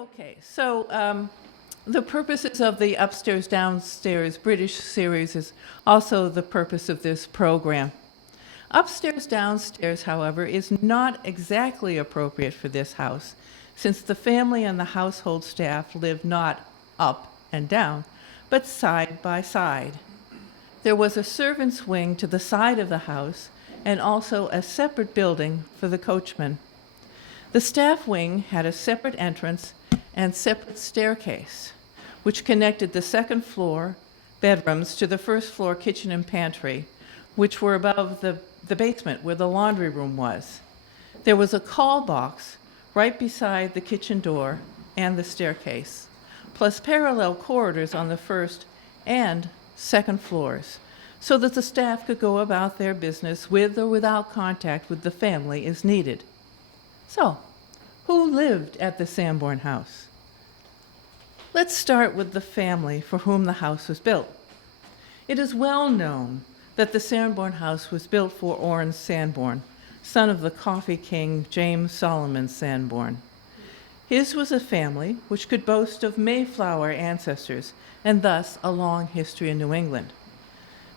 Okay, so the purposes of the upstairs downstairs British series is also the purpose of this program. Upstairs downstairs, however, is not exactly appropriate for this house, since the family and the household staff live not up and down, but side by side. There was a servants' wing to the side of the house and also a separate building for the coachman. The staff wing had a separate entrance and separate staircase, which connected the second floor bedrooms to the first floor kitchen and pantry, which were above the basement where the laundry room was. There was a call box right beside the kitchen door and the staircase, plus parallel corridors on the first and second floors, so that the staff could go about their business with or without contact with the family as needed. So, who lived at the Sanborn house? Let's start with the family for whom the house was built. It is well known that the Sanborn house was built for Orrin Sanborn, son of the coffee king James Solomon Sanborn. His was a family which could boast of Mayflower ancestors and thus a long history in New England.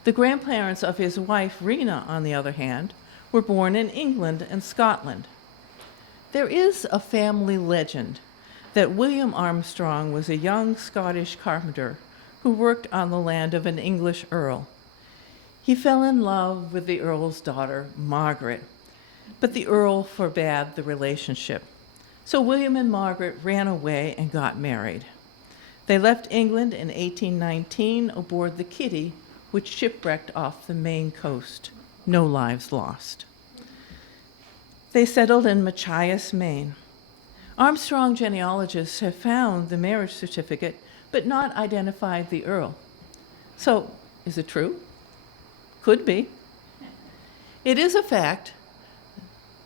The grandparents of his wife, Rena, on the other hand, were born in England and Scotland. There is a family legend that William Armstrong was a young Scottish carpenter who worked on the land of an English earl. He fell in love with the earl's daughter, Margaret, but the earl forbade the relationship. So William and Margaret ran away and got married. They left England in 1819 aboard the Kitty, which shipwrecked off the Maine coast. No lives lost. They settled in Machias, Maine. Armstrong genealogists have found the marriage certificate, but not identified the earl. So, is it true? Could be. It is a fact.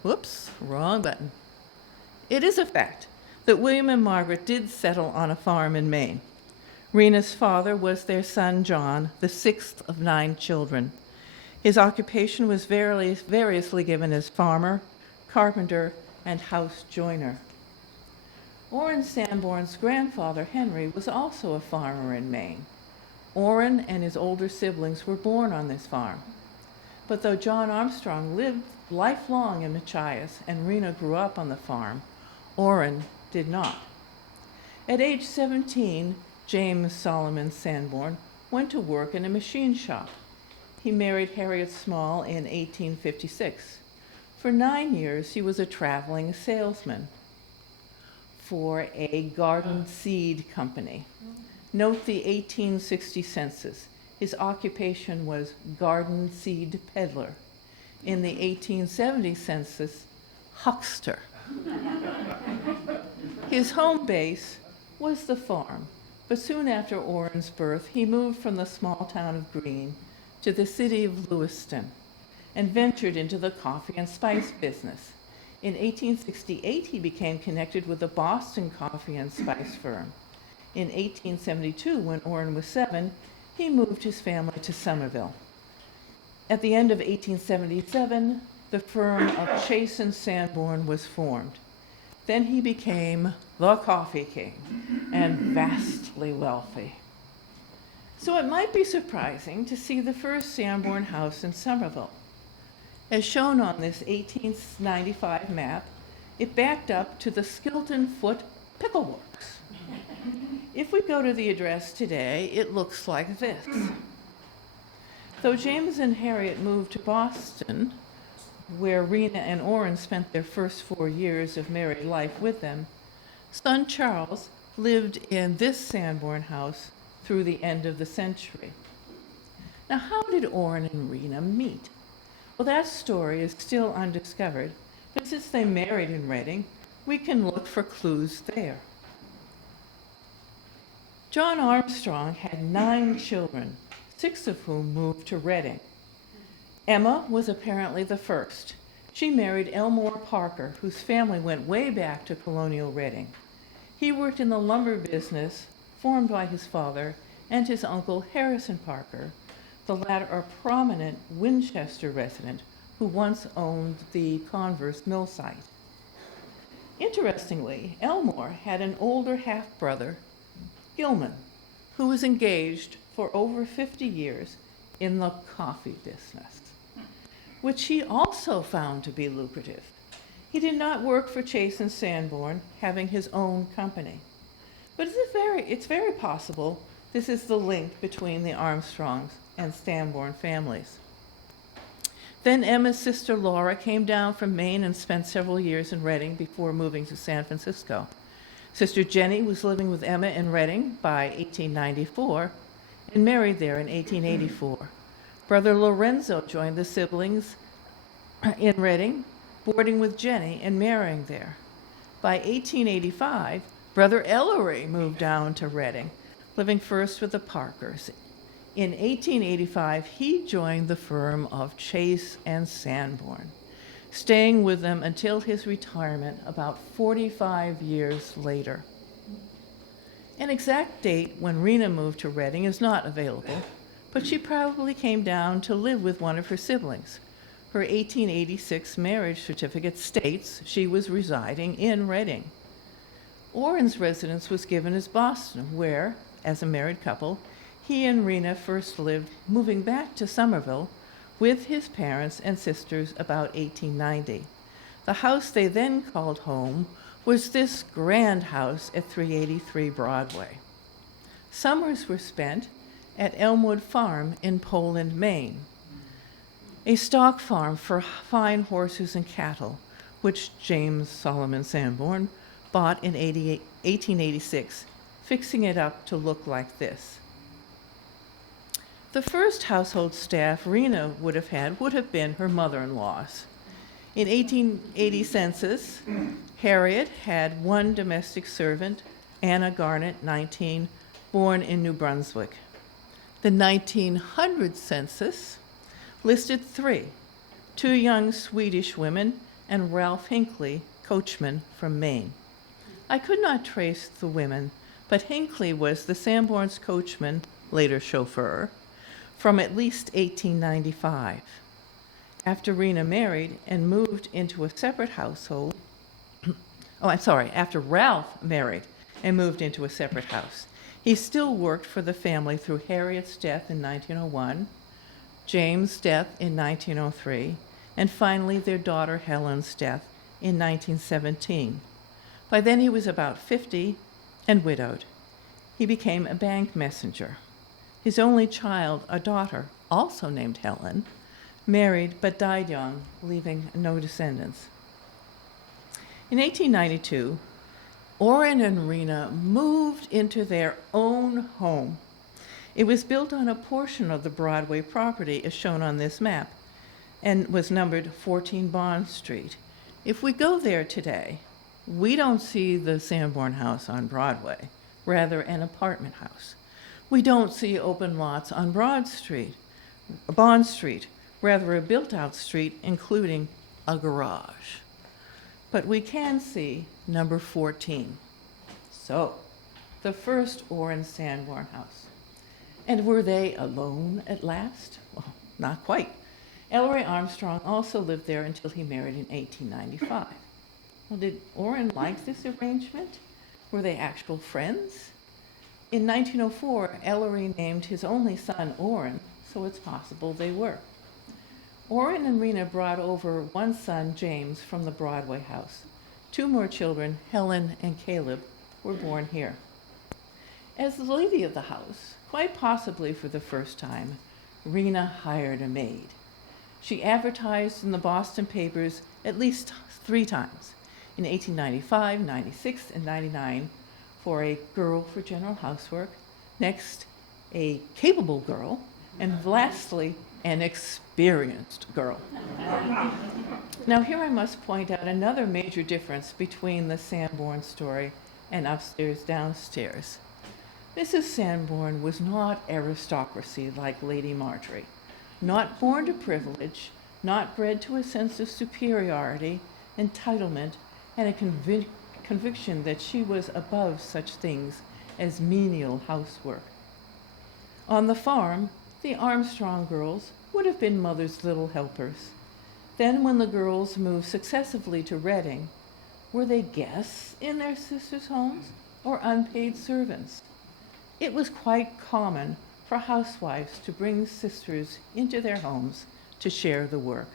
Whoops, wrong button. It is a fact that William and Margaret did settle on a farm in Maine. Rena's father was their son John, the sixth of 9 children. His occupation was variously given as farmer, carpenter, and house joiner. Orrin Sanborn's grandfather, Henry, was also a farmer in Maine. Orrin and his older siblings were born on this farm. But though John Armstrong lived lifelong in Machias and Rena grew up on the farm, Orrin did not. At age 17, James Solomon Sanborn went to work in a machine shop. He married Harriet Small in 1856. For 9 years, he was a traveling salesman for a garden seed company. Note the 1860 census. His occupation was garden seed peddler. In the 1870 census, huckster. His home base was the farm, but soon after Orrin's birth, he moved from the small town of Greene to the city of Lewiston and ventured into the coffee and spice business. In 1868, he became connected with the Boston coffee and spice firm. In 1872, when Orrin was 7, he moved his family to Somerville. At the end of 1877, the firm of Chase and Sanborn was formed. Then he became the coffee king and vastly wealthy. So it might be surprising to see the first Sanborn house in Somerville. As shown on this 1895 map, it backed up to the Skilton Foot Pickle Works. If we go to the address today, it looks like this. Though James and Harriet moved to Boston, where Rena and Orrin spent their first 4 years of married life with them, son Charles lived in this Sanborn house through the end of the century. Now, how did Orrin and Rena meet? Well, that story is still undiscovered, but since they married in Reading, we can look for clues there. John Armstrong had 9 children, 6 of whom moved to Reading. Emma was apparently the first. She married Elmore Parker, whose family went way back to colonial Reading. He worked in the lumber business formed by his father and his uncle Harrison Parker, the latter a prominent Winchester resident who once owned the Converse mill site. Interestingly, Elmore had an older half-brother, Gilman, who was engaged for over 50 years in the coffee business, which he also found to be lucrative. He did not work for Chase and Sanborn, having his own company. But it's very possible this is the link between the Armstrongs and Sanborn families. Then Emma's sister Laura came down from Maine and spent several years in Reading before moving to San Francisco. Sister Jenny was living with Emma in Reading by 1894 and married there in 1884. Brother Lorenzo joined the siblings in Reading, boarding with Jenny and marrying there. By 1885, Brother Ellery moved down to Reading, living first with the Parkers. In 1885, he joined the firm of Chase and Sanborn, staying with them until his retirement about 45 years later. An exact date when Rena moved to Reading is not available, but she probably came down to live with one of her siblings. Her 1886 marriage certificate states she was residing in Reading. Orrin's residence was given as Boston, where, as a married couple, he and Rena first lived, moving back to Somerville with his parents and sisters about 1890. The house they then called home was this grand house at 383 Broadway. Summers were spent at Elmwood Farm in Poland, Maine, a stock farm for fine horses and cattle, which James Solomon Sanborn bought in 1886, fixing it up to look like this. The first household staff Rena would have been her mother-in-law's. In 1880 census, Harriet had one domestic servant, Anna Garnett, 19, born in New Brunswick. The 1900 census listed 3, 2 young Swedish women and Ralph Hinckley, coachman from Maine. I could not trace the women, but Hinckley was the Sanborn's coachman, later chauffeur, from at least 1895. After Rena married and moved into a separate household, after Ralph married and moved into a separate house, he still worked for the family through Harriet's death in 1901, James' death in 1903, and finally their daughter Helen's death in 1917. By then he was about 50 and widowed. He became a bank messenger. His only child, a daughter, also named Helen, married but died young, leaving no descendants. In 1892, Orrin and Rena moved into their own home. It was built on a portion of the Broadway property as shown on this map and was numbered 14 Bond Street. If we go there today, we don't see the Sanborn house on Broadway, rather an apartment house. We don't see open lots on Bond Street, rather a built-out street including a garage. But we can see number 14. So, the first Orrin Sanborn house. And were they alone at last? Well, not quite. Ellery Armstrong also lived there until he married in 1895. Well, did Orrin like this arrangement? Were they actual friends? In 1904, Ellery named his only son Orrin, so it's possible they were. Orrin and Rena brought over one son, James, from the Broadway house. 2 more children, Helen and Caleb, were born here. As the lady of the house, quite possibly for the first time, Rena hired a maid. She advertised in the Boston papers at least 3 times, in 1895, 96, and 99, for a girl for general housework, next a capable girl, and lastly, an experienced girl. Now here I must point out another major difference between the Sanborn story and Upstairs Downstairs. Mrs. Sanborn was not aristocracy like Lady Marjorie, not born to privilege, not bred to a sense of superiority, entitlement, and a conviction that she was above such things as menial housework. On the farm, the Armstrong girls would have been mother's little helpers. Then when the girls moved successively to Reading, Were they guests in their sisters' homes or unpaid servants? It was quite common for housewives to bring sisters into their homes to share the work.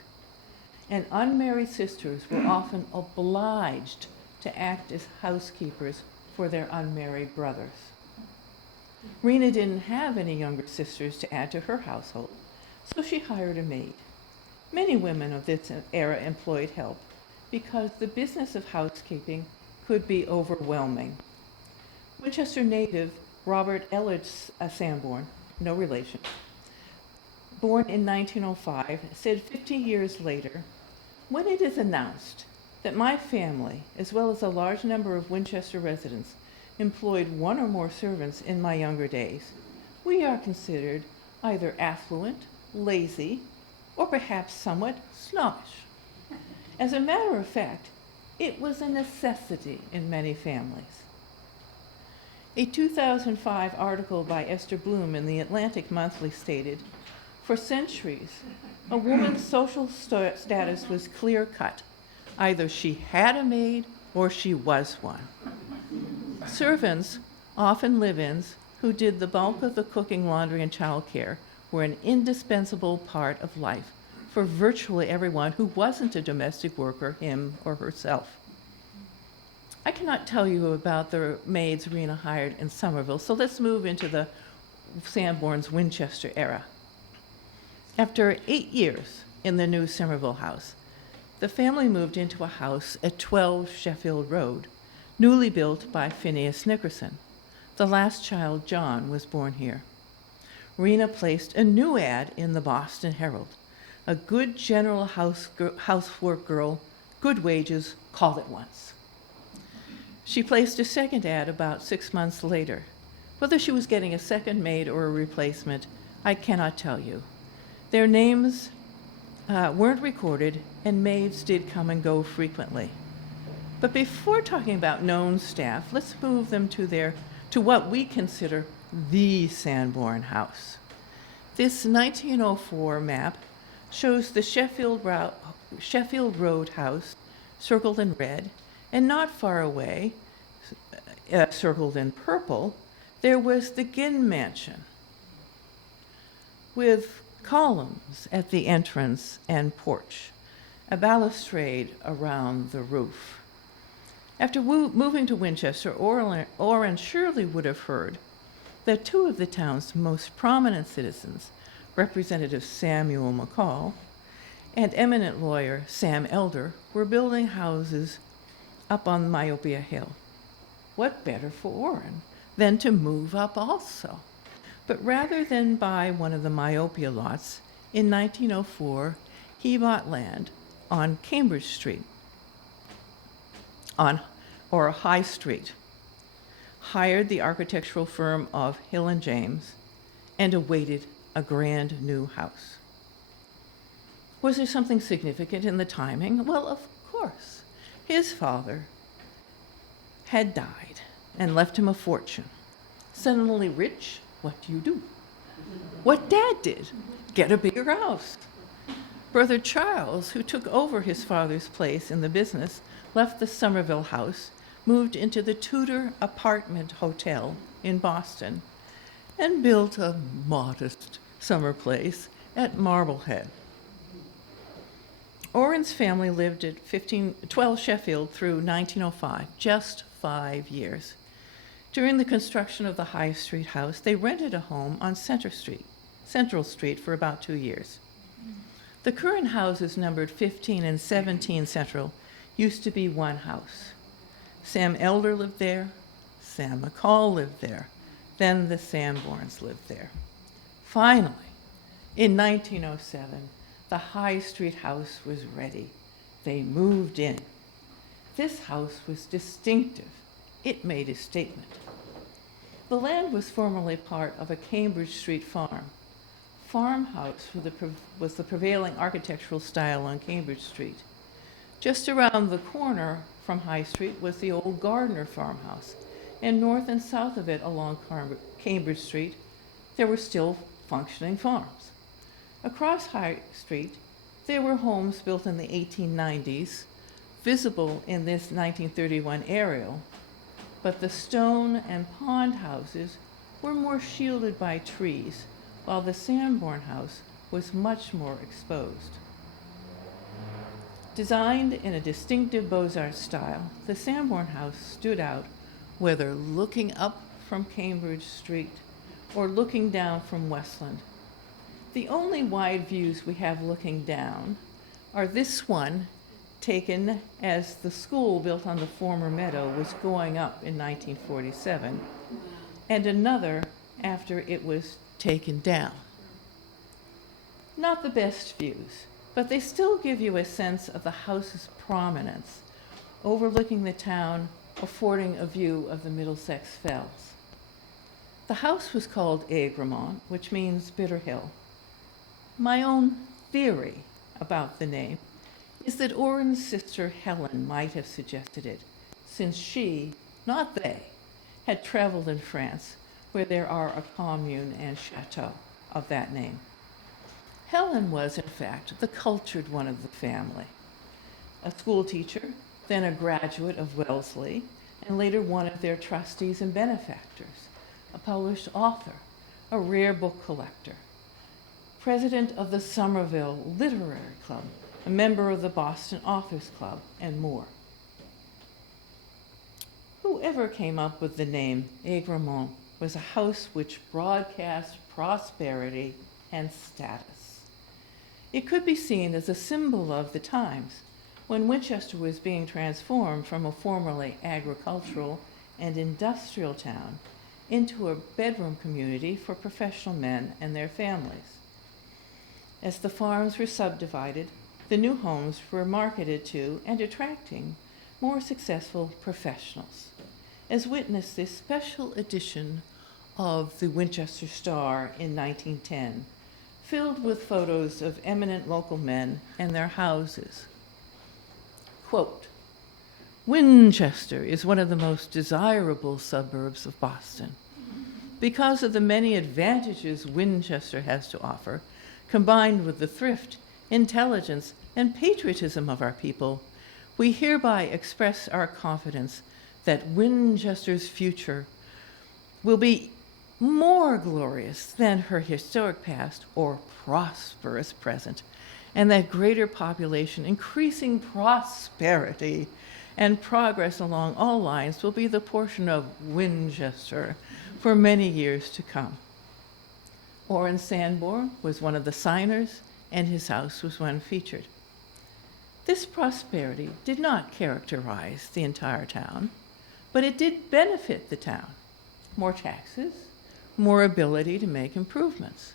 And unmarried sisters were often obliged to act as housekeepers for their unmarried brothers. Rena didn't have any younger sisters to add to her household, so she hired a maid. Many women of this era employed help because the business of housekeeping could be overwhelming. Winchester native Robert Elledge Sanborn, no relation, born in 1905, said 50 years later, "When it is announced that my family, as well as a large number of Winchester residents, employed one or more servants in my younger days, we are considered either affluent, lazy, or perhaps somewhat snobbish." As a matter of fact, it was a necessity in many families. A 2005 article by Esther Bloom in the Atlantic Monthly stated, "For centuries, a woman's social status was clear-cut. Either she had a maid or she was one." Servants, often live-ins, who did the bulk of the cooking, laundry, and childcare, were an indispensable part of life for virtually everyone who wasn't a domestic worker, him or herself. I cannot tell you about the maids Rena hired in Somerville, so let's move into the Sanborn's Winchester era. After 8 years in the new Somerville house, the family moved into a house at 12 Sheffield Road, newly built by Phineas Nickerson. The last child, John, was born here. Rena placed a new ad in the Boston Herald. A good general housework girl, good wages, call at once. She placed a second ad about 6 months later. Whether she was getting a second maid or a replacement, I cannot tell you. Their names weren't recorded, and maids did come and go frequently. But before talking about known staff, let's move them to what we consider the Sanborn house. This 1904 map shows the Sheffield Road house circled in red, and not far away, circled in purple, there was the Ginn Mansion with columns at the entrance and porch, a balustrade around the roof. After moving to Winchester, Orrin surely would have heard that two of the town's most prominent citizens, Representative Samuel McCall and eminent lawyer Sam Elder, were building houses up on Myopia Hill. What better for Orrin than to move up also? But rather than buy one of the Myopia lots, in 1904, he bought land on Cambridge Street, or High Street, hired the architectural firm of Hill and James, and awaited a grand new house. Was there something significant in the timing? Well, of course. His father had died and left him a fortune. Suddenly rich, what do you do? What Dad did, get a bigger house. Brother Charles, who took over his father's place in the business, left the Somerville house, moved into the Tudor Apartment Hotel in Boston, and built a modest summer place at Marblehead. Orrin's family lived at 12 Sheffield through 1905, just 5 years. During the construction of the High Street house, they rented a home on Central Street for about 2 years. The current houses numbered 15 and 17 Central used to be one house. Sam Elder lived there, Sam McCall lived there, then the Sanborns lived there. Finally, in 1907, the High Street house was ready. They moved in. This house was distinctive. It made a statement. The land was formerly part of a Cambridge Street farm. Farmhouse was the prevailing architectural style on Cambridge Street. Just around the corner from High Street was the old Gardner farmhouse, and north and south of it along Cambridge Street, there were still functioning farms. Across High Street, there were homes built in the 1890s, visible in this 1931 aerial, but the stone and pond houses were more shielded by trees, while the Sanborn house was much more exposed. Designed in a distinctive Beaux-Arts style, the Sanborn house stood out whether looking up from Cambridge Street or looking down from Westland. The only wide views we have looking down are this one taken as the school built on the former meadow was going up in 1947, and another after it was taken down. Not the best views, but they still give you a sense of the house's prominence, overlooking the town, affording a view of the Middlesex Fells. The house was called Aigremont, which means bitter hill. My own theory about the name is that Orrin's sister Helen might have suggested it, since she, not they, had traveled in France, where there are a commune and chateau of that name. Helen was, in fact, the cultured one of the family, a school teacher, then a graduate of Wellesley, and later one of their trustees and benefactors, a published author, a rare book collector, president of the Somerville Literary Club, a member of the Boston Authors Club, and more. Whoever came up with the name Aigremont was a house which broadcast prosperity and status. It could be seen as a symbol of the times when Winchester was being transformed from a formerly agricultural and industrial town into a bedroom community for professional men and their families. As the farms were subdivided, the new homes were marketed to and attracting more successful professionals, as witnessed this special edition of the Winchester Star in 1910, filled with photos of eminent local men and their houses. Quote, "Winchester is one of the most desirable suburbs of Boston. Because of the many advantages Winchester has to offer, combined with the thrift, intelligence, and patriotism of our people, we hereby express our confidence that Winchester's future will be more glorious than her historic past or prosperous present, and that greater population, increasing prosperity, and progress along all lines will be the portion of Winchester for many years to come." Orrin Sanborn was one of the signers, and his house was one featured. This prosperity did not characterize the entire town, but it did benefit the town. More taxes, more ability to make improvements.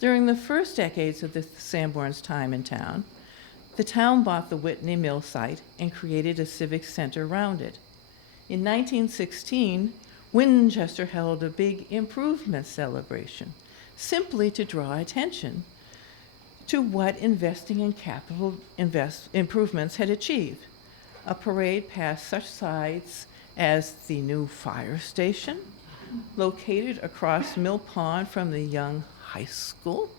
During the first decades of the Sanborns' time in town, the town bought the Whitney Mill site and created a civic center around it. In 1916, Winchester held a big improvement celebration, simply to draw attention to what investing in capital improvements had achieved. A parade passed such sites as the new fire station, located across Mill Pond from the Young High School,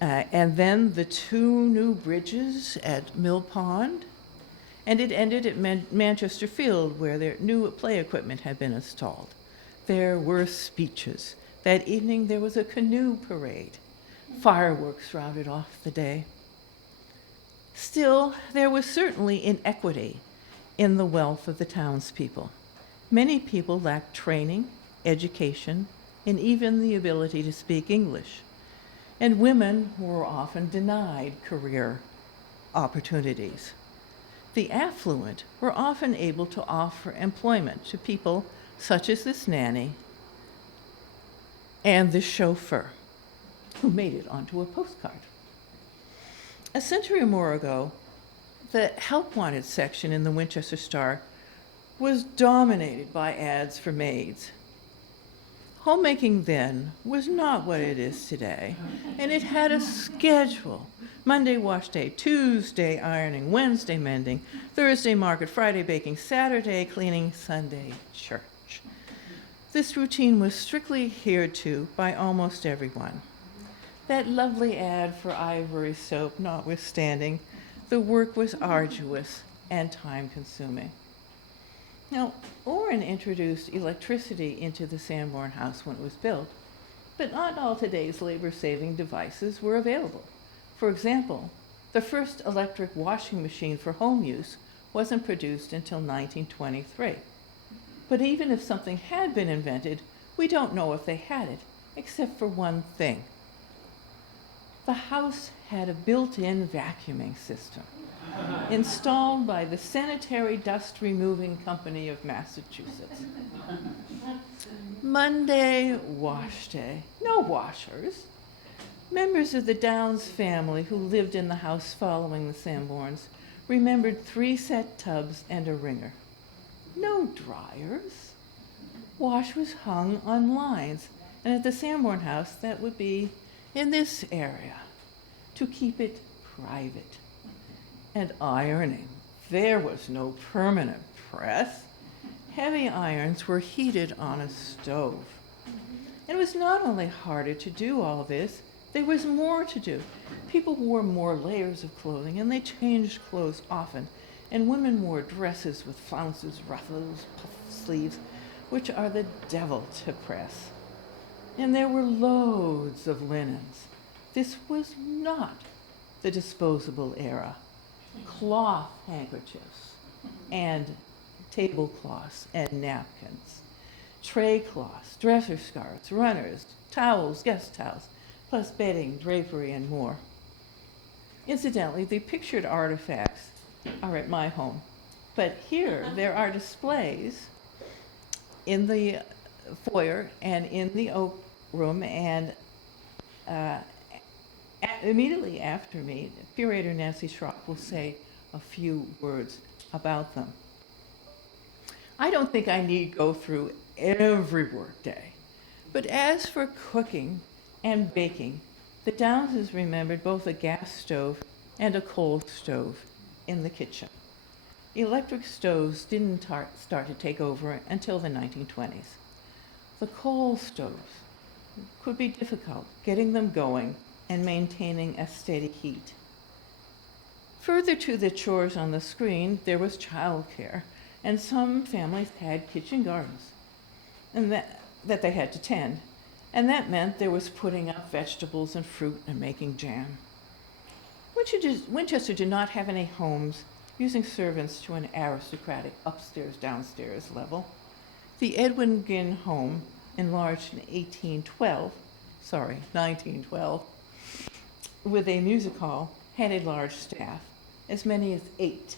and then the two new bridges at Mill Pond, and it ended at Manchester Field, where their new play equipment had been installed. There were speeches. That evening there was a canoe parade. Fireworks rounded off the day. Still, there was certainly inequity in the wealth of the townspeople. Many people lacked training, education, and even the ability to speak English. And women were often denied career opportunities. The affluent were often able to offer employment to people such as this nanny and this chauffeur, who made it onto a postcard. A century or more ago, the help wanted section in the Winchester Star was dominated by ads for maids. Homemaking then was not what it is today, and it had a schedule. Monday wash day, Tuesday ironing, Wednesday mending, Thursday market, Friday baking, Saturday cleaning, Sunday church. This routine was strictly adhered to by almost everyone. That lovely ad for Ivory soap notwithstanding, the work was arduous and time-consuming. Now, Orrin introduced electricity into the Sanborn house when it was built, but not all today's labor-saving devices were available. For example, the first electric washing machine for home use wasn't produced until 1923. But even if something had been invented, we don't know if they had it, except for one thing. The house had a built-in vacuuming system installed by the Sanitary Dust Removing Company of Massachusetts. Monday, wash day. No washers. Members of the Downs family who lived in the house following the Sanborns remembered 3 set tubs and a wringer. No dryers. Wash was hung on lines, and at the Sanborn house, that would be in this area, to keep it private. And ironing. There was no permanent press. Heavy irons were heated on a stove. It was not only harder to do all this, there was more to do. People wore more layers of clothing, and they changed clothes often. And women wore dresses with flounces, ruffles, puff sleeves, which are the devil to press. And there were loads of linens. This was not the disposable era. Cloth handkerchiefs and tablecloths and napkins, tray cloths, dresser scarves, runners, towels, guest towels, plus bedding, drapery, and more. Incidentally, the pictured artifacts are at my home, but here there are displays in the foyer and in the oak room, and immediately after me, curator Nancy Schrock will say a few words about them. I don't think I need go through every workday, but as for cooking and baking, the Downses remembered both a gas stove and a coal stove in the kitchen. Electric stoves didn't start to take over until the 1920s. The coal stoves could be difficult getting them going and maintaining a steady heat. Further to the chores on the screen, there was childcare, and some families had kitchen gardens and that they had to tend, and that meant there was putting up vegetables and fruit and making jam. Winchester did not have any homes using servants to an aristocratic upstairs-downstairs level. The Edwin Ginn home, enlarged in 1912, with a music hall, had a large staff, as many as 8.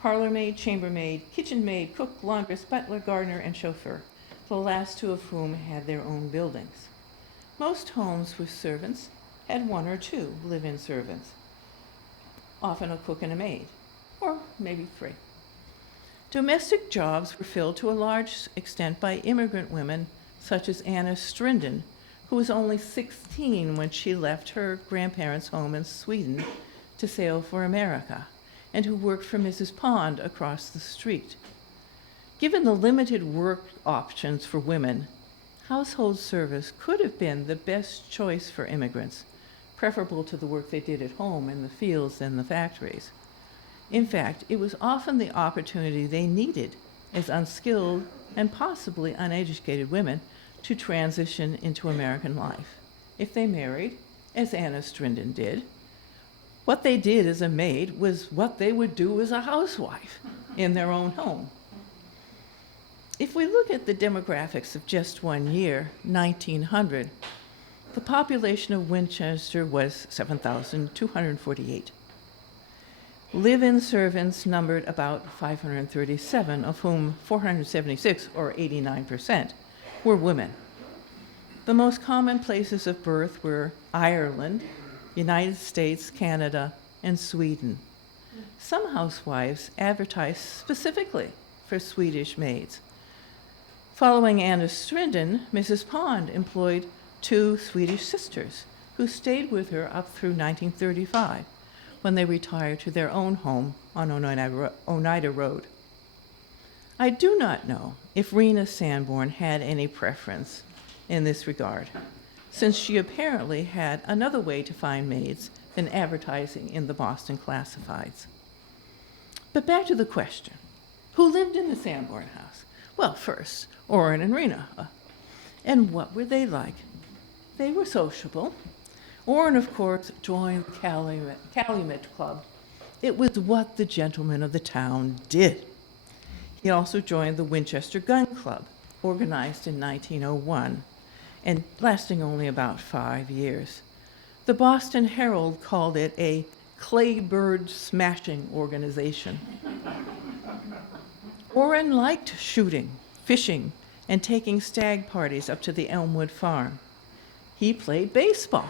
Parlor maid, chambermaid, kitchen maid, cook, laundress, butler, gardener, and chauffeur, the last 2 of whom had their own buildings. Most homes with servants had 1 or 2 live-in servants, often a cook and a maid, or maybe 3. Domestic jobs were filled to a large extent by immigrant women such as Anna Strinden, who was only 16 when she left her grandparents' home in Sweden to sail for America, and who worked for Mrs. Pond across the street. Given the limited work options for women, household service could have been the best choice for immigrants, preferable to the work they did at home in the fields and the factories. In fact, it was often the opportunity they needed as unskilled and possibly uneducated women to transition into American life. If they married, as Anna Strinden did, what they did as a maid was what they would do as a housewife in their own home. If we look at the demographics of just one year, 1900, the population of Winchester was 7,248. Live-in servants numbered about 537, of whom 476, or 89%, were women. The most common places of birth were Ireland, United States, Canada, and Sweden. Some housewives advertised specifically for Swedish maids. Following Anna Strinden, Mrs. Pond employed 2 Swedish sisters who stayed with her up through 1935, when they retired to their own home on Oneida Road. I do not know if Rena Sanborn had any preference in this regard, since she apparently had another way to find maids than advertising in the Boston Classifieds. But back to the question, who lived in the Sanborn house? Well, first, Orrin and Rena. And what were they like? They were sociable. Orrin, of course, joined the Calumet Club. It was what the gentlemen of the town did. He also joined the Winchester Gun Club, organized in 1901, and lasting only about 5 years. The Boston Herald called it a clay-bird smashing organization. Orrin liked shooting, fishing, and taking stag parties up to the Elmwood farm. He played baseball.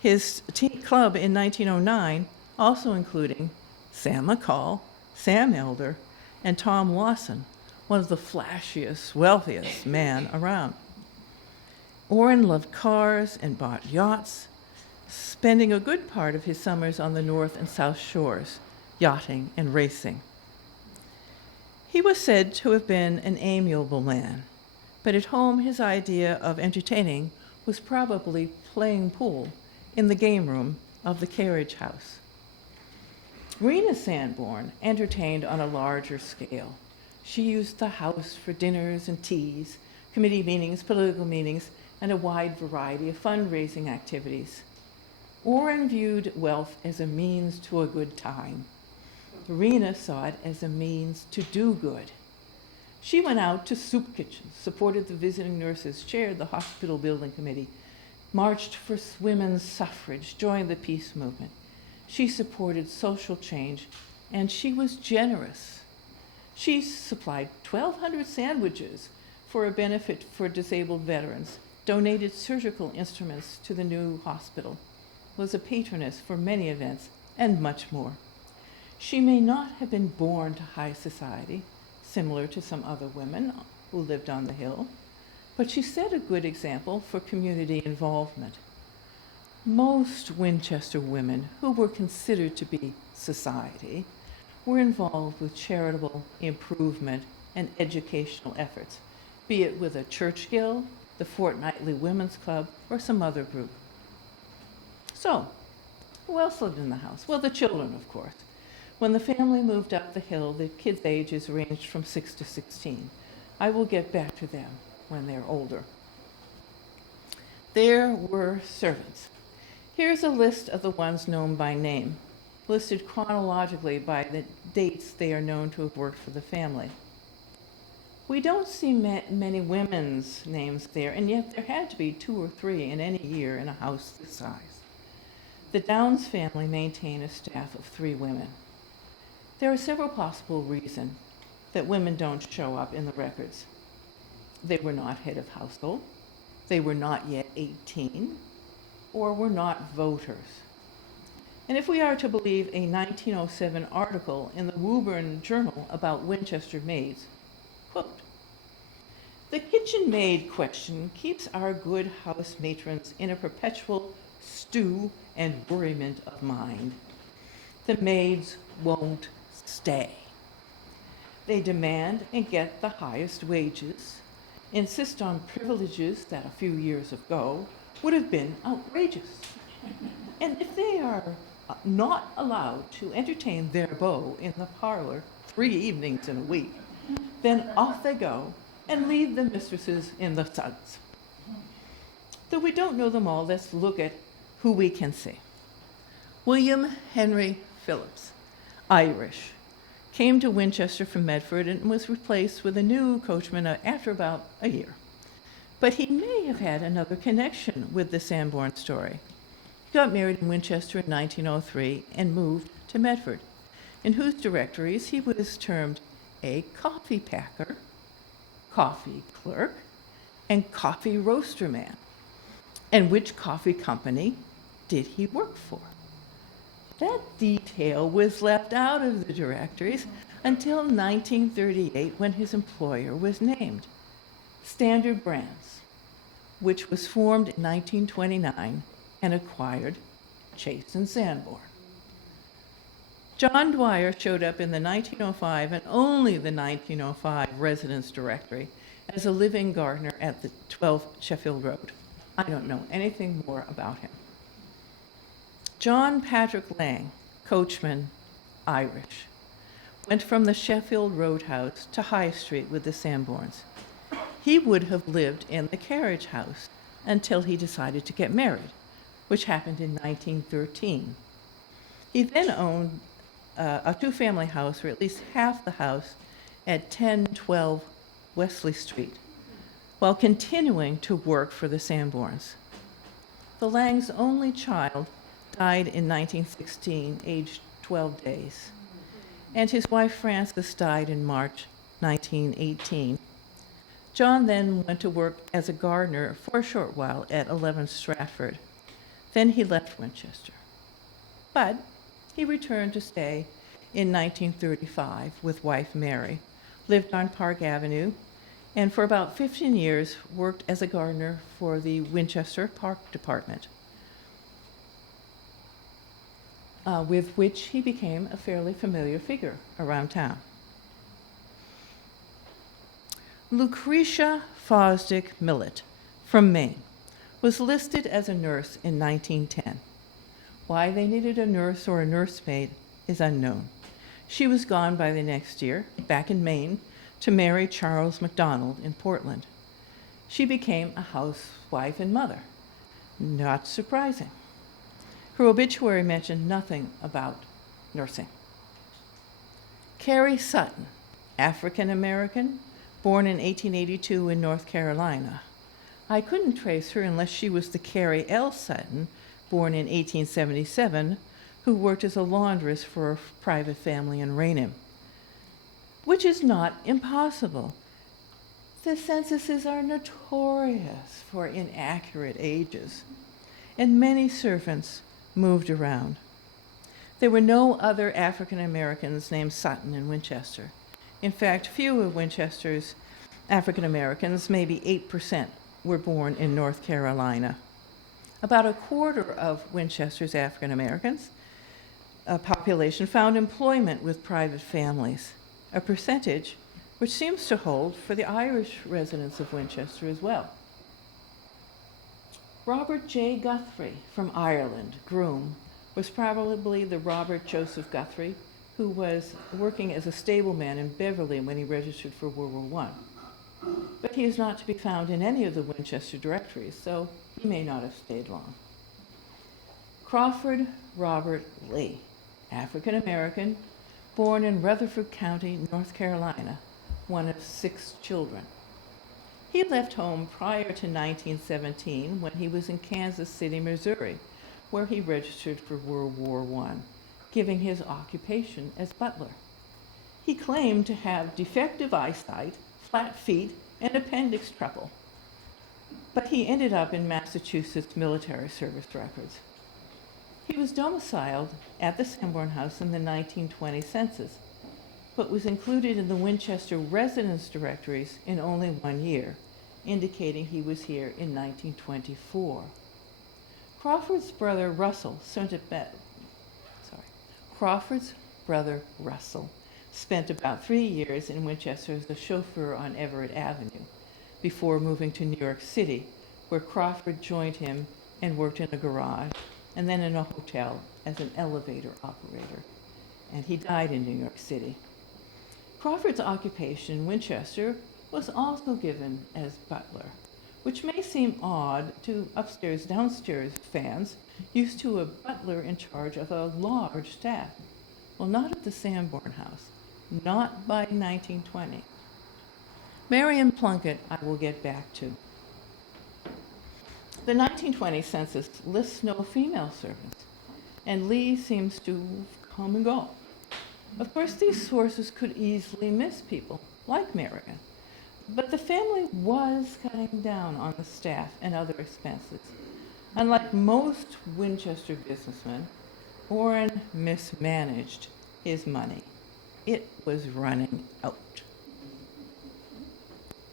His club in 1909, also including Sam McCall, Sam Elder, and Tom Lawson, one of the flashiest, wealthiest men around. Orrin loved cars and bought yachts, spending a good part of his summers on the North and South Shores, yachting and racing. He was said to have been an amiable man, but at home his idea of entertaining was probably playing pool in the game room of the carriage house. Rena Sanborn entertained on a larger scale. She used the house for dinners and teas, committee meetings, political meetings, and a wide variety of fundraising activities. Orrin viewed wealth as a means to a good time. Rena saw it as a means to do good. She went out to soup kitchens, supported the visiting nurses, chaired the hospital building committee, marched for women's suffrage, joined the peace movement. She supported social change, and she was generous. She supplied 1,200 sandwiches for a benefit for disabled veterans, donated surgical instruments to the new hospital, was a patroness for many events, and much more. She may not have been born to high society, similar to some other women who lived on the Hill, but she set a good example for community involvement. Most Winchester women who were considered to be society were involved with charitable improvement and educational efforts, be it with a church guild, the Fortnightly Women's Club, or some other group. So, who else lived in the house? Well, the children, of course. When the family moved up the hill, the kids' ages ranged from 6 to 16. I will get back to them when they're older. There were servants. Here's a list of the ones known by name, listed chronologically by the dates they are known to have worked for the family. We don't see many women's names there, and yet there had to be 2 or 3 in any year in a house this size. The Downs family maintained a staff of 3 women. There are several possible reasons that women don't show up in the records. They were not head of household, they were not yet 18, or were not voters. And if we are to believe a 1907 article in the Woburn Journal about Winchester maids, quote, "The kitchen maid question keeps our good house matrons in a perpetual stew and worriment of mind. The maids won't stay. They demand and get the highest wages, insist on privileges that a few years ago would have been outrageous. And if they are not allowed to entertain their beau in the parlor 3 evenings in a week, then off they go and leave the mistresses in the suds." Though we don't know them all, let's look at who we can see. William Henry Phillips, Irish, came to Winchester from Medford and was replaced with a new coachman after about a year. But he may have had another connection with the Sanborn story. He got married in Winchester in 1903 and moved to Medford, in whose directories he was termed a coffee packer, coffee clerk, and coffee roaster man. And which coffee company did he work for? That detail was left out of the directories until 1938, when his employer was named, Standard Brands, which was formed in 1929 and acquired Chase and Sanborn. John Dwyer showed up in the 1905 and only the 1905 residence directory as a living gardener at the 12 Sheffield Road. I don't know anything more about him. John Patrick Lang, coachman, Irish, went from the Sheffield Roadhouse to High Street with the Sanborns. He would have lived in the carriage house until he decided to get married, which happened in 1913. He then owned a two-family house, or at least half the house, at 1012 Wesley Street, while continuing to work for the Sanborns. The Lang's only child died in 1916, aged 12 days, and his wife Frances died in March 1918. John then went to work as a gardener for a short while at 11 Stratford. Then he left Winchester. But he returned to stay in 1935 with wife Mary, lived on Park Avenue, and for about 15 years worked as a gardener for the Winchester Park Department, with which he became a fairly familiar figure around town. Lucretia Fosdick Millett from Maine was listed as a nurse in 1910. Why they needed a nurse or a nursemaid is unknown. She was gone by the next year, back in Maine, to marry Charles MacDonald in Portland. She became a housewife and mother. Not surprising. Her obituary mentioned nothing about nursing. Carrie Sutton, African American, born in 1882 in North Carolina. I couldn't trace her unless she was the Carrie L. Sutton, born in 1877, who worked as a laundress for a private family in Raynham, which is not impossible. The censuses are notorious for inaccurate ages, and many servants moved around. There were no other African Americans named Sutton in Winchester. In fact, few of Winchester's African Americans, maybe 8%, were born in North Carolina. About a quarter of Winchester's African Americans population found employment with private families, a percentage which seems to hold for the Irish residents of Winchester as well. Robert J. Guthrie from Ireland, groom, was probably the Robert Joseph Guthrie who was working as a stableman in Beverly when he registered for World War I. But he is not to be found in any of the Winchester directories, so he may not have stayed long. Crawford Robert Lee, African American, born in Rutherford County, North Carolina, one of 6 children. He left home prior to 1917 when he was in Kansas City, Missouri, where he registered for World War I, giving his occupation as butler. He claimed to have defective eyesight, flat feet, and appendix trouble, but he ended up in Massachusetts military service records. He was domiciled at the Sanborn House in the 1920 census, but was included in the Winchester residence directories in only 1 year, indicating he was here in 1924. Crawford's brother Russell spent about 3 years in Winchester as a chauffeur on Everett Avenue before moving to New York City, where Crawford joined him and worked in a garage and then in a hotel as an elevator operator. And he died in New York City. Crawford's occupation in Winchester was also given as butler, which may seem odd to upstairs-downstairs fans used to a butler in charge of a large staff. Well, not at the Sanborn House, not by 1920. Marion Plunkett I will get back to. The 1920 census lists no female servants, and Lee seems to come and go. Of course, these sources could easily miss people, like Marion, but the family was cutting down on the staff and other expenses. Unlike most Winchester businessmen, Warren mismanaged his money. It was running out.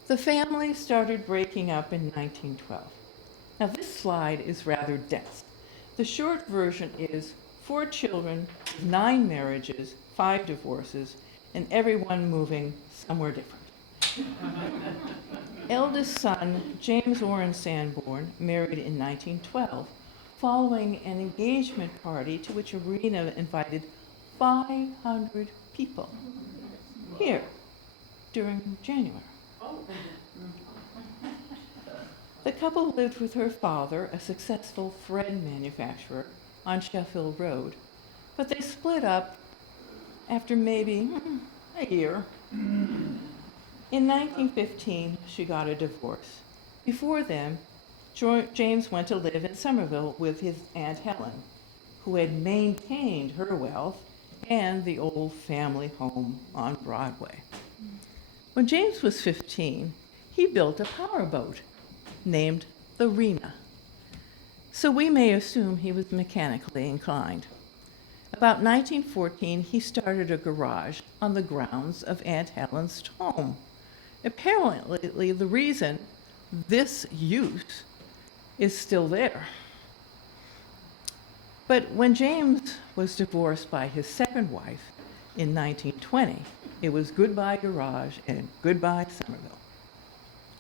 The family started breaking up in 1912. Now, this slide is rather dense. The short version is 4 children, 9 marriages, 5 divorces, and everyone moving somewhere different. Eldest son, James Warren Sanborn, married in 1912, following an engagement party to which Rena invited 500 people here during January. The couple lived with her father, a successful thread manufacturer, on Sheffield Road, but they split up after maybe a year. In 1915, she got a divorce. Before then, James went to live in Somerville with his Aunt Helen, who had maintained her wealth and the old family home on Broadway. When James was 15, he built a powerboat named the Rena, so we may assume he was mechanically inclined. About 1914, he started a garage on the grounds of Aunt Helen's home. Apparently, the reason this use is still there. But when James was divorced by his second wife in 1920, it was goodbye garage and goodbye Somerville.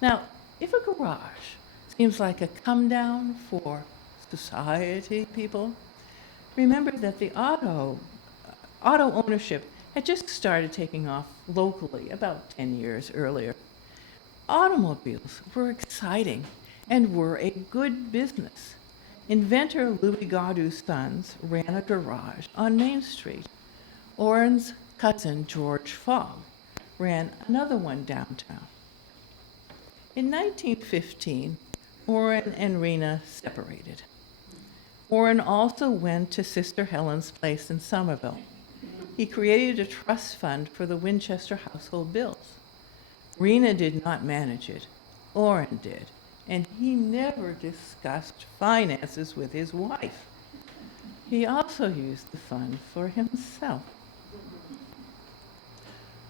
Now, if a garage seems like a come down for society people, remember that the auto ownership had just started taking off locally about 10 years earlier. Automobiles were exciting and were a good business. Inventor Louis Gaudou's sons ran a garage on Main Street. Orrin's cousin, George Fogg, ran another one downtown. In 1915, Orrin and Rena separated. Orrin also went to Sister Helen's place in Somerville. He created a trust fund for the Winchester household bills. Rena did not manage it. Orrin did, and he never discussed finances with his wife. He also used the fund for himself.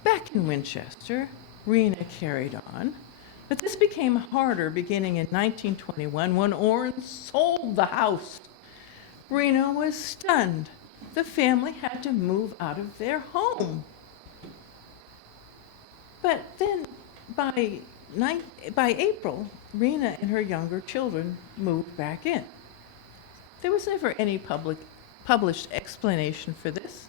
Back in Winchester, Rena carried on, but this became harder beginning in 1921 when Orrin sold the house. Rena was stunned. The family had to move out of their home. But then by April, Rena and her younger children moved back in. There was never any published explanation for this.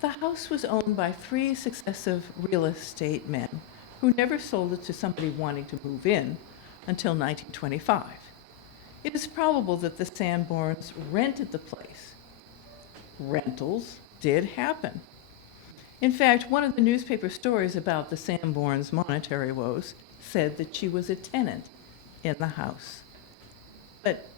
The house was owned by 3 successive real estate men who never sold it to somebody wanting to move in until 1925. It is probable that the Sanborns rented the place. Rentals did happen. In fact, one of the newspaper stories about the Sanborns' monetary woes said that she was a tenant in the house. But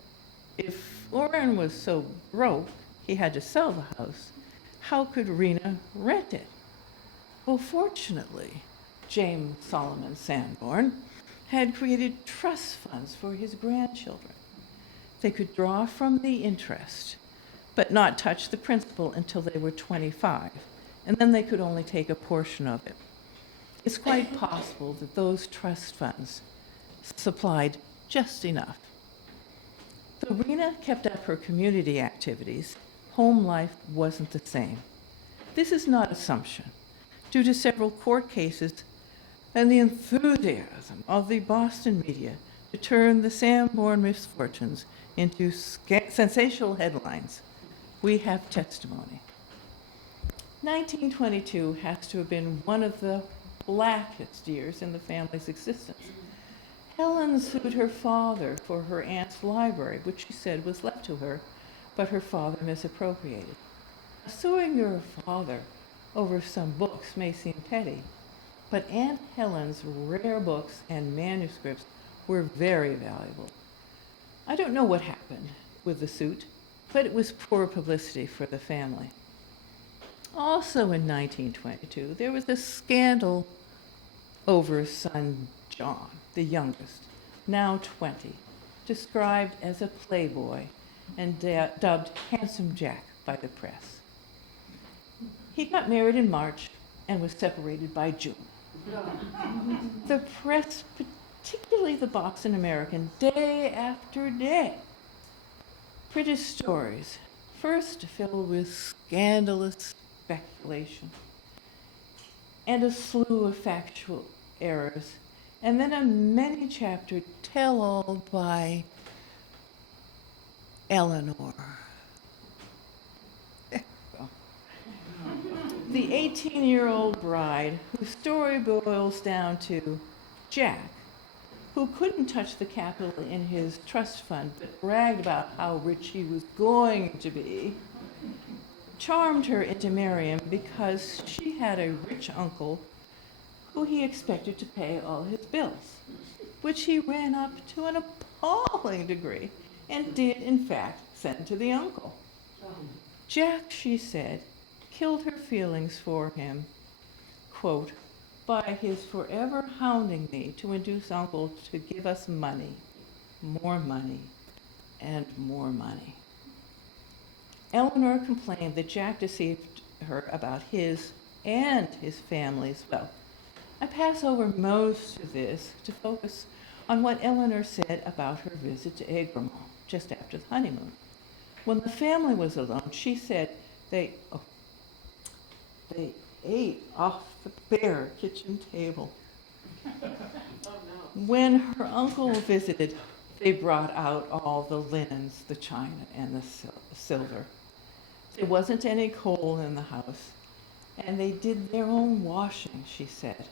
if Orrin was so broke he had to sell the house, how could Rena rent it? Well, fortunately, James Solomon Sanborn had created trust funds for his grandchildren. They could draw from the interest, but not touch the principal until they were 25, and then they could only take a portion of it. It's quite possible that those trust funds supplied just enough. Though Rena kept up her community activities, home life wasn't the same. This is not assumption. Due to several court cases and the enthusiasm of the Boston media to turn the Sanborn misfortunes into sensational headlines, we have testimony. 1922 has to have been one of the blackest years in the family's existence. Helen sued her father for her aunt's library, which she said was left to her, but her father misappropriated. Suing your father over some books may seem petty, but Aunt Helen's rare books and manuscripts were very valuable. I don't know what happened with the suit, but it was poor publicity for the family. Also in 1922, there was a scandal over son John, the youngest, now 20, described as a playboy and dubbed Handsome Jack by the press. He got married in March and was separated by June. The press, particularly the Boston American, day after day, printed stories, first filled with scandalous speculation and a slew of factual errors, and then a many-chapter tell-all by Eleanor. The 18-year-old bride whose story boils down to Jack, who couldn't touch the capital in his trust fund but bragged about how rich he was going to be, charmed her into marrying because she had a rich uncle who he expected to pay all his bills, which he ran up to an appalling degree and did, in fact, send to the uncle. Jack, she said, killed her feelings for him, quote, by his forever hounding me to induce Uncle to give us money, and more money. Eleanor complained that Jack deceived her about his and his family's wealth. I pass over most of this to focus on what Eleanor said about her visit to Egremont just after the honeymoon. When the family was alone, she said they ate off the bare kitchen table. Oh, no. When her uncle visited, they brought out all the linens, the china, and the silver. There wasn't any coal in the house, and they did their own washing, she said.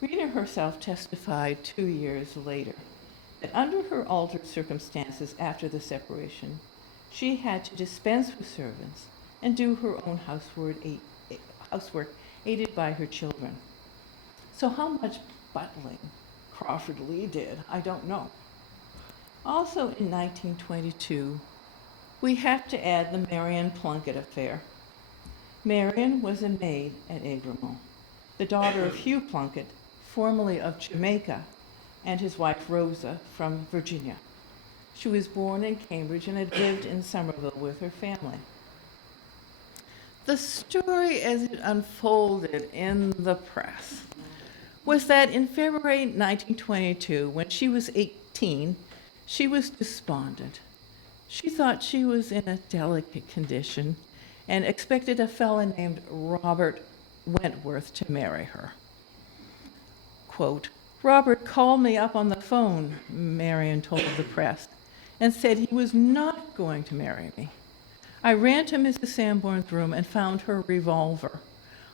Rita herself testified 2 years later that under her altered circumstances after the separation, she had to dispense with servants and do her own housework aided by her children. So how much butling Crawford Lee did, I don't know. Also in 1922, we have to add the Marion Plunkett affair. Marion was a maid at Egremont, the daughter of Hugh Plunkett, formerly of Jamaica, and his wife Rosa from Virginia. She was born in Cambridge and had lived in Somerville with her family. The story as it unfolded in the press was that in February 1922, when she was 18, she was despondent. She thought she was in a delicate condition and expected a fellow named Robert Wentworth to marry her. Quote, Robert called me up on the phone, Marion told the press, and said he was not going to marry me. I ran to Mrs. Sanborn's room and found her revolver.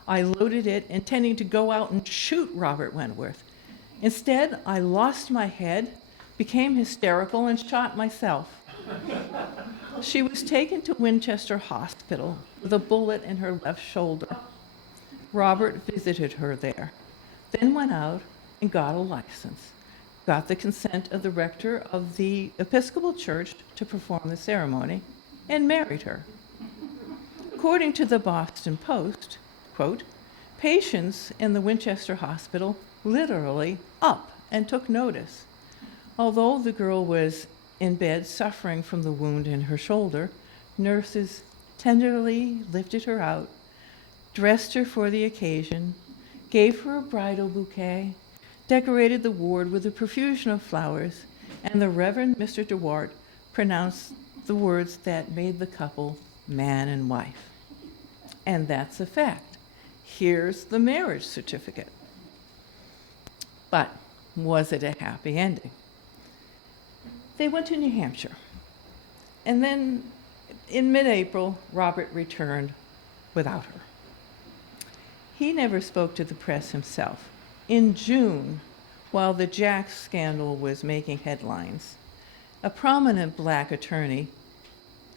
I loaded it, intending to go out and shoot Robert Wentworth. Instead, I lost my head, became hysterical, and shot myself. She was taken to Winchester Hospital with a bullet in her left shoulder. Robert visited her there, then went out and got a license, got the consent of the rector of the Episcopal Church to perform the ceremony, and married her. According to the Boston Post, quote, patients in the Winchester Hospital literally up and took notice. Although the girl was in bed suffering from the wound in her shoulder, nurses tenderly lifted her out, dressed her for the occasion, gave her a bridal bouquet, decorated the ward with a profusion of flowers, and the Reverend Mr. DeWart pronounced the words that made the couple man and wife. And that's a fact. Here's the marriage certificate. But was it a happy ending? They went to New Hampshire. And then in mid-April, Robert returned without her. He never spoke to the press himself. In June, while the Jack scandal was making headlines, a prominent black attorney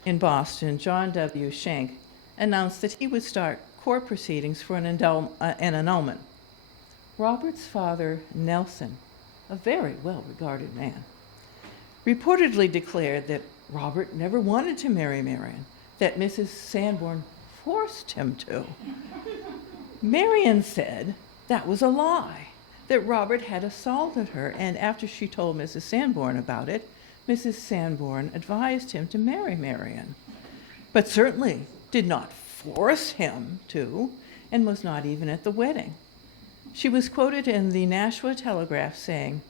in Boston, John W. Schenck, announced that he would start court proceedings for an annulment. Robert's father, Nelson, a very well-regarded man, reportedly declared that Robert never wanted to marry Marion, that Mrs. Sanborn forced him to. Marion said that was a lie, that Robert had assaulted her, and after she told Mrs. Sanborn about it, Mrs. Sanborn advised him to marry Marion, but certainly did not force him to, and was not even at the wedding. She was quoted in the Nashua Telegraph saying,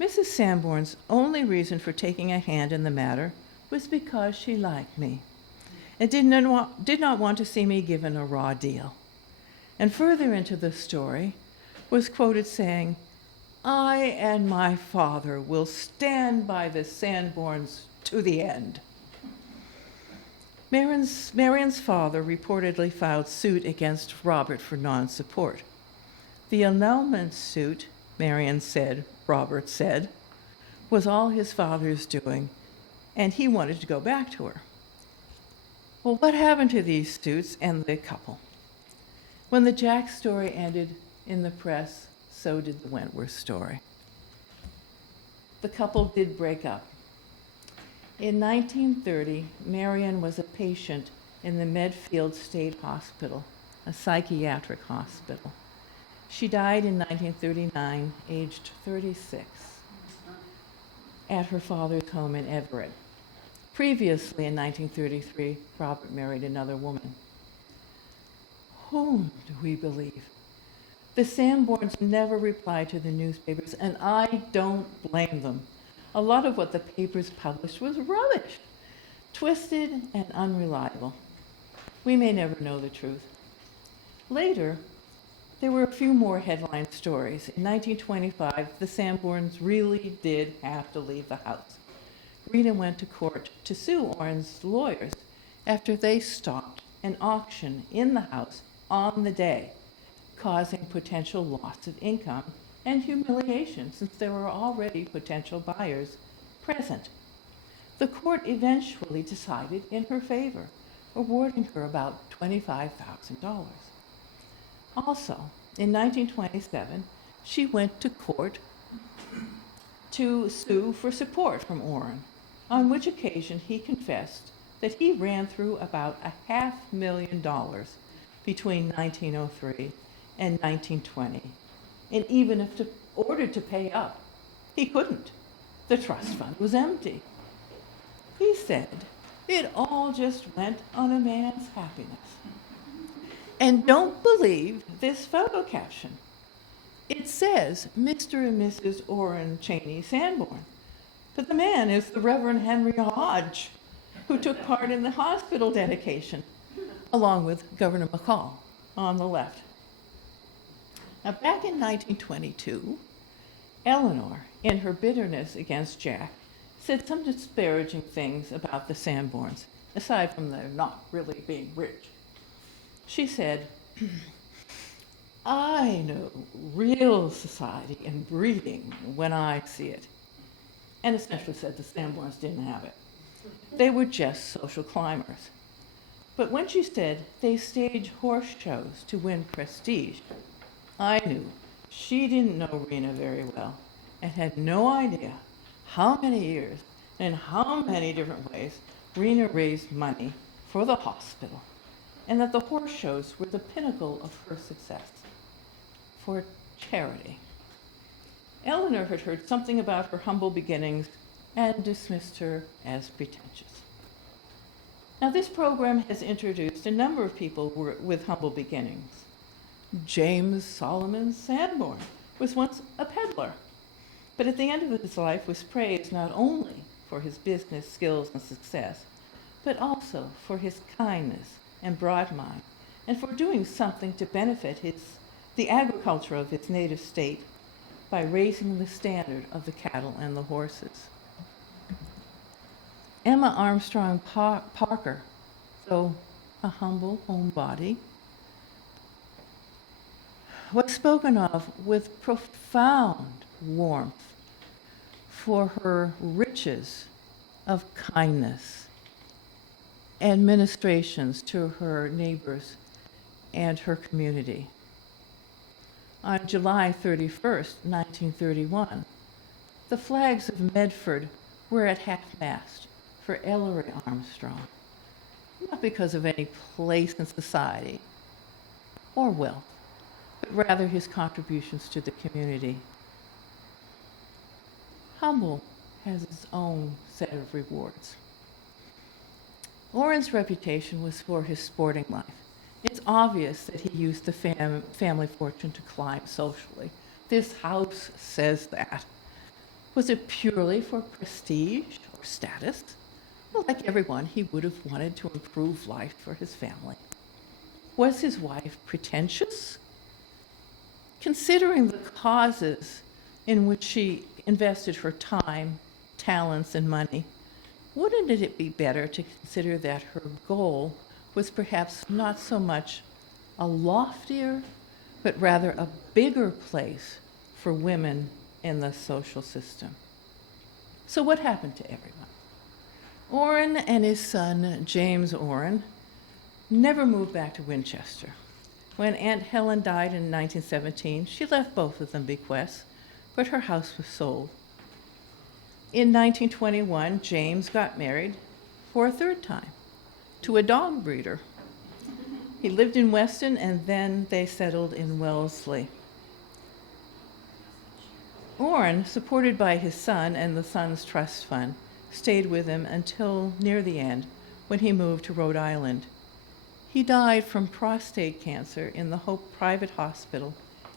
Mrs. Sanborn's only reason for taking a hand in the matter was because she liked me and did not want to see me given a raw deal. And further into the story was quoted saying, I and my father will stand by the Sanborns to the end. Marion's father reportedly filed suit against Robert for non-support. The annulment suit, Robert said, was all his father's doing, and he wanted to go back to her. Well, what happened to these suits and the couple? When the Jack story ended in the press, so did the Wentworth story. The couple did break up. In 1930, Marion was a patient in the Medfield State Hospital, a psychiatric hospital. She died in 1939, aged 36, at her father's home in Everett. Previously, in 1933, Robert married another woman. Whom do we believe? The Sanborns never replied to the newspapers, and I don't blame them. A lot of what the papers published was rubbish, twisted and unreliable. We may never know the truth. Later, there were a few more headline stories. In 1925, the Sanborns really did have to leave the house. Rena went to court to sue Orrin's lawyers after they stopped an auction in the house on the day, causing potential loss of income and humiliation since there were already potential buyers present. The court eventually decided in her favor, awarding her about $25,000. Also, in 1927, she went to court to sue for support from Orrin, on which occasion he confessed that he ran through about $500,000 between 1903 and 1920. And even if ordered to pay up, he couldn't. The trust fund was empty. He said it all just went on a man's happiness. And don't believe this photo caption. It says Mr. and Mrs. Orrin Cheney Sanborn, but the man is the Reverend Henry Hodge, who took part in the hospital dedication, along with Governor McCall on the left. Now, back in 1922, Eleanor, in her bitterness against Jack, said some disparaging things about the Sanborns, aside from their not really being rich. She said, I know real society and breeding when I see it. And essentially said the Sanborns didn't have it. They were just social climbers. But when she said they stage horse shows to win prestige, I knew she didn't know Rena very well and had no idea how many years and in how many different ways Rena raised money for the hospital, and that the horse shows were the pinnacle of her success for charity. Eleanor had heard something about her humble beginnings and dismissed her as pretentious. Now, this program has introduced a number of people with humble beginnings. James Solomon Sanborn was once a peddler, but at the end of his life was praised not only for his business skills and success, but also for his kindness and broad mind, and for doing something to benefit the agriculture of his native state by raising the standard of the cattle and the horses. Emma Armstrong Parker, though a humble homebody, was spoken of with profound warmth for her riches of kindness and ministrations to her neighbors and her community. On July 31st, 1931, the flags of Medford were at half-mast for Ellery Armstrong, not because of any place in society or wealth, but rather his contributions to the community. Humble has its own set of rewards. Orrin's reputation was for his sporting life. It's obvious that he used the family fortune to climb socially. This house says that. Was it purely for prestige or status? Well, like everyone, he would have wanted to improve life for his family. Was his wife pretentious? Considering the causes in which she invested her time, talents, and money, wouldn't it be better to consider that her goal was perhaps not so much a loftier, but rather a bigger place for women in the social system? So what happened to everyone? Orrin and his son, James Orrin, never moved back to Winchester. When Aunt Helen died in 1917, she left both of them bequests, but her house was sold. In 1921, James got married for a third time to a dog breeder. He lived in Weston, and then they settled in Wellesley. Orrin, supported by his son and the son's trust fund, stayed with him until near the end, when he moved to Rhode Island. He died from prostate cancer in the Hope Private Hospital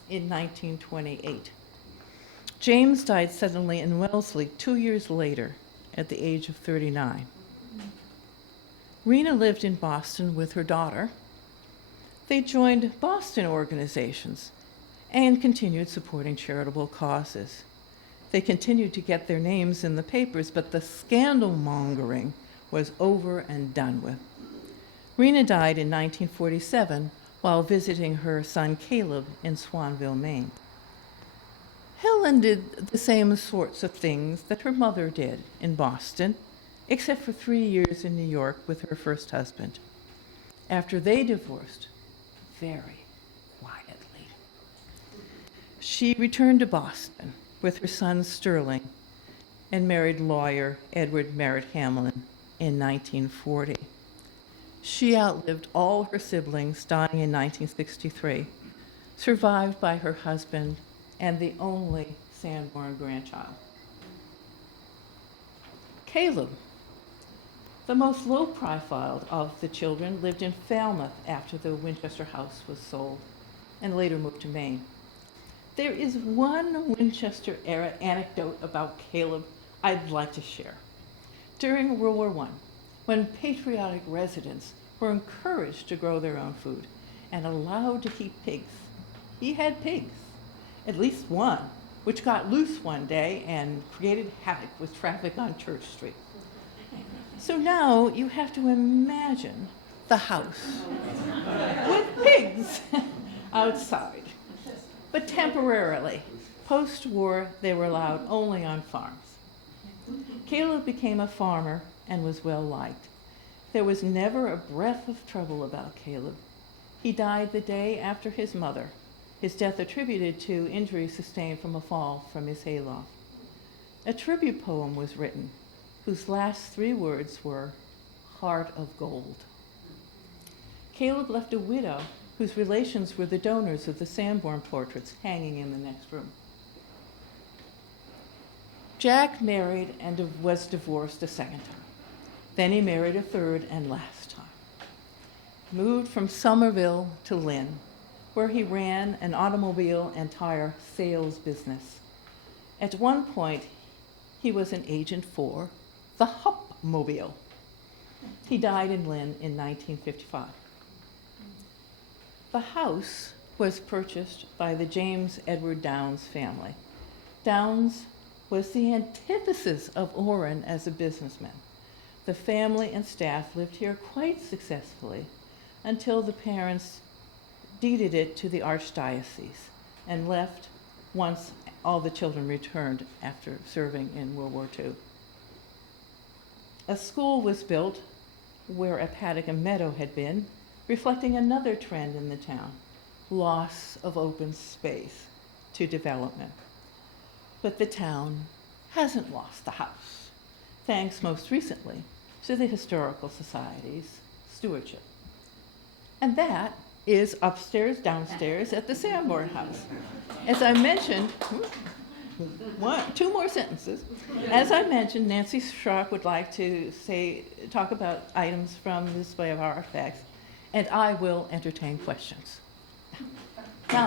in 1928. James died suddenly in Wellesley 2 years later at the age of 39. Rena lived in Boston with her daughter. They joined Boston organizations and continued supporting charitable causes. They continued to get their names in the papers, but the scandal mongering was over and done with. Rena died in 1947 while visiting her son Caleb in Swanville, Maine. Helen did the same sorts of things that her mother did in Boston, except for 3 years in New York with her first husband. After they divorced, very quietly, she returned to Boston with her son Sterling and married lawyer Edward Merritt Hamlin in 1940. She outlived all her siblings, dying in 1963, survived by her husband and the only Sanborn grandchild. Caleb, the most low-profile of the children, lived in Falmouth after the Winchester house was sold and later moved to Maine. There is one Winchester-era anecdote about Caleb I'd like to share. During World War I, when patriotic residents were encouraged to grow their own food and allowed to keep pigs, he had pigs, at least one, which got loose one day and created havoc with traffic on Church Street. So now you have to imagine the house with pigs outside. But temporarily, post-war, they were allowed only on farms. Caleb became a farmer and was well liked. There was never a breath of trouble about Caleb. He died the day after his mother, his death attributed to injuries sustained from a fall from his hayloft. A tribute poem was written, whose last 3 words were, "Heart of gold." Caleb left a widow whose relations were the donors of the Sanborn portraits hanging in the next room. Jack married and was divorced a second time. Then he married a third and last time. Moved from Somerville to Lynn, where he ran an automobile and tire sales business. At one point, he was an agent for the Hupmobile. He died in Lynn in 1955. The house was purchased by the James Edward Downs family. Downs was the antithesis of Orrin as a businessman. The family and staff lived here quite successfully until the parents deeded it to the archdiocese and left once all the children returned after serving in World War II. A school was built where a paddock and meadow had been, reflecting another trend in the town, loss of open space to development. But the town hasn't lost the house, thanks most recently to the Historical Society's stewardship. And that is upstairs, downstairs at the Sanborn house. As I mentioned, 2 more sentences. As I mentioned, Nancy Sharp would like to talk about items from the display of our artifacts, and I will entertain questions. Now,